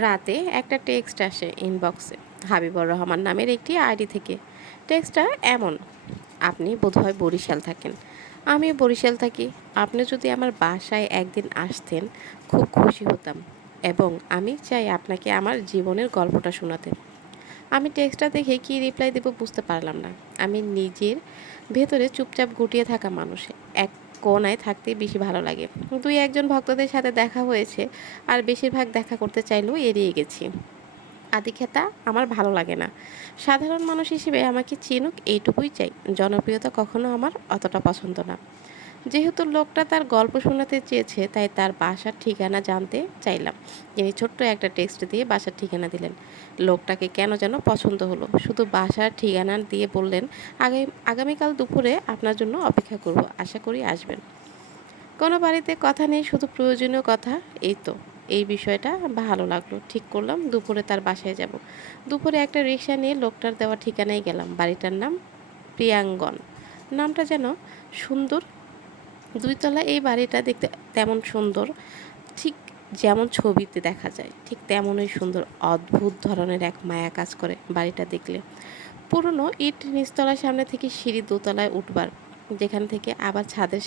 রাতে একটা টেক্সট আসে ইনবক্সে হাবিবুর রহমান নামের একটি আইডি থেকে। টেক্সটটা এমন, আপনি বোধহয় বরিশাল থাকেন। আমি বরিশাল থাকি। আপনি যদি আমার বাসায় একদিন আসতেন, খুব খুশি হতাম এবং আমি চাই আপনাকে আমার জীবনের গল্পটা শোনাতে। আমি টেক্সটটা দেখে কী রিপ্লাই দেবো বুঝতে পারলাম না। আমি নিজের ভেতরে চুপচাপ গুটিয়ে থাকা মানুষ, এক কোনায় থাকতে বেশি ভালো লাগে। দুই একজন ভক্তদের সাথে দেখা হয়েছে আর বেশিরভাগ দেখা করতে চাইলেও এড়িয়ে গেছি। আদিখ্যাতা, আমার ভালো লাগে না। সাধারণ মানুষ হিসেবে আমাকে চিনুক এইটুকুই চাই। জনপ্রিয়তা কখনো আমার অতটা পছন্দ না। যেহেতু লোকটা তার গল্প শোনাতে চেয়েছে, তাই তার বাসার ঠিকানা জানতে চাইলাম। তিনি ছোট্ট একটা টেক্সট দিয়ে বাসার ঠিকানা দিলেন। লোকটাকে কেন যেন পছন্দ হলো। শুধু বাসার ঠিকানা দিয়ে বললেন, আগামী, আগামীকাল দুপুরে আপনার জন্য অপেক্ষা করব, আশা করি আসবেন। কোনো বাড়িতে কথা নেই, শুধু প্রয়োজনীয় কথা, এই তো। এই বিষয়টা ভালো লাগল। ঠিক করলাম, দুপুরে তার বাসায় যাব। দুপুরে একটা রিক্সা নিয়ে লোকটার দেওয়া ঠিকানায় গেলাম। বাড়িটার নাম প্রিয়াঙ্গন। নামটা যেন সুন্দর দুইতলা এই বাড়িটা দেখতে তেমন সুন্দর। ঠিক যেমন ছবিতে দেখা যায়, ঠিক তেমনই সুন্দর, অদ্ভুত ধরনের এক মায়া কাজ করে বাড়িটা দেখলে। পুরনো ইট নিচতলার সামনে থেকে সিঁড়ি দোতলায় উঠবার, যেখান থেকে আবার ছাদের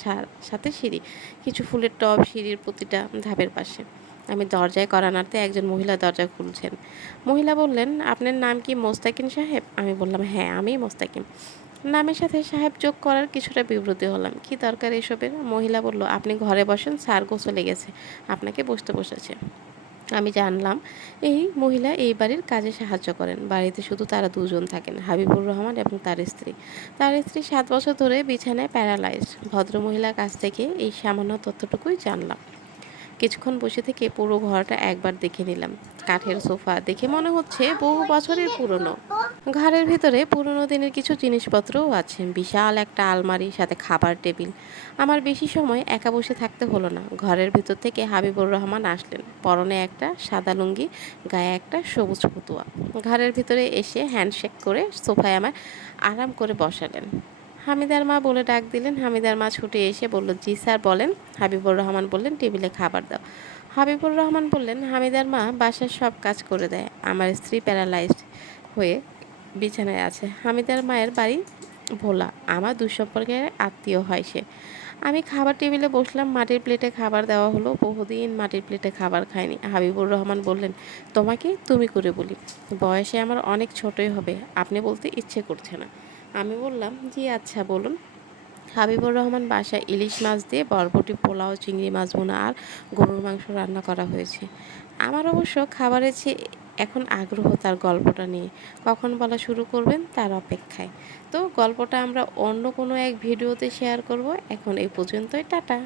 সাথে সিঁড়ি, কিছু ফুলের টব সিঁড়ির প্রতিটা ধাপের পাশে। আমি দরজায় করা একজন মহিলা দরজা খুলছেন। মহিলা বললেন, আপনার নাম কি মোস্তাকিম সাহেব? আমি বললাম হ্যাঁ আমি মোস্তাকিম। নামের সাথে সাহেব যোগ করার কিছুটা বিব্রত হলাম। কি দরকার এসবের? মহিলা বলল, আপনি ঘরে বসেন, স্যার গোসলে গেছে, আপনাকে বসতে বসেছে আমি জানলাম, এই মহিলা এই বাড়ির কাজে সাহায্য করেন, বাড়িতে শুধু তারা দুজন থাকেন, হাবিবুর রহমান এবং তার স্ত্রী। তার স্ত্রী সাত বছর ধরে বিছানায় প্যারালাইজড। ভদ্রমহিলার কাছ থেকে এই সামান্য তথ্যটুকুই জানলাম। কিছুক্ষণ বসে থেকে পুরো ঘরটা একবার দেখে নিলাম। কাঠের সোফা দেখে মনে হচ্ছে বহু বছরের পুরনো। ঘরের ভিতরে পুরনো দিনের কিছু জিনিসপত্রও আছে। বিশাল একটা আলমারি, সাথে খাবার টেবিল। আমার বেশি সময় একা বসে থাকতে হলো না। ঘরের ভিতর থেকে হাবিবুর রহমান আসলেন। পরনে একটা সাদা লুঙ্গি, গায়ে একটা সবুজ ফতুয়া। ঘরের ভিতরে এসে হ্যান্ডশেক করে সোফায় আমার আরাম করে বসালেন। হামিদার মা বলে ডাক দিলেন। হামিদার মা ছুটে এসে বলল, জি স্যার, বলেন। হাবিবুর রহমান বললেন, টেবিলে খাবার দাও। হাবিবুর রহমান বললেন, হামিদার মা বাসার সব কাজ করে দেয়। আমার স্ত্রী প্যারালাইজড হয়ে বিছানায় আছে। হামিদার মায়ের বাড়ি ভোলা। আমার দুঃসম্পর্কের আত্মীয় হয় সে। আমি খাবার টেবিলে বসলাম। মাটির প্লেটে খাবার দেওয়া হলো। বহুদিন মাটির প্লেটে খাবার খায়নি হাবিবুর রহমান বললেন, তোমাকে তুমি করে বলি। বয়সে আমার অনেক ছোটই হবে। আপনি বলতে ইচ্ছে করছে না। আমি বললাম জি আচ্ছা বলুন। হাবিবুর রহমান বাসায় ইলিশ মাছ দিয়ে বরবটি, পোলাও, চিংড়ি মাছ বোনা আর গরুর মাংস রান্না করা হয়েছে। আমার অবশ্য খাবারের চেয়ে এখন আগ্রহ তার গল্পটা নিয়ে। কখন বলা শুরু করবেন তার অপেক্ষায়। তো গল্পটা আমরা অন্য কোনো এক ভিডিওতে শেয়ার করব। এখন এই পর্যন্তই, টাটা।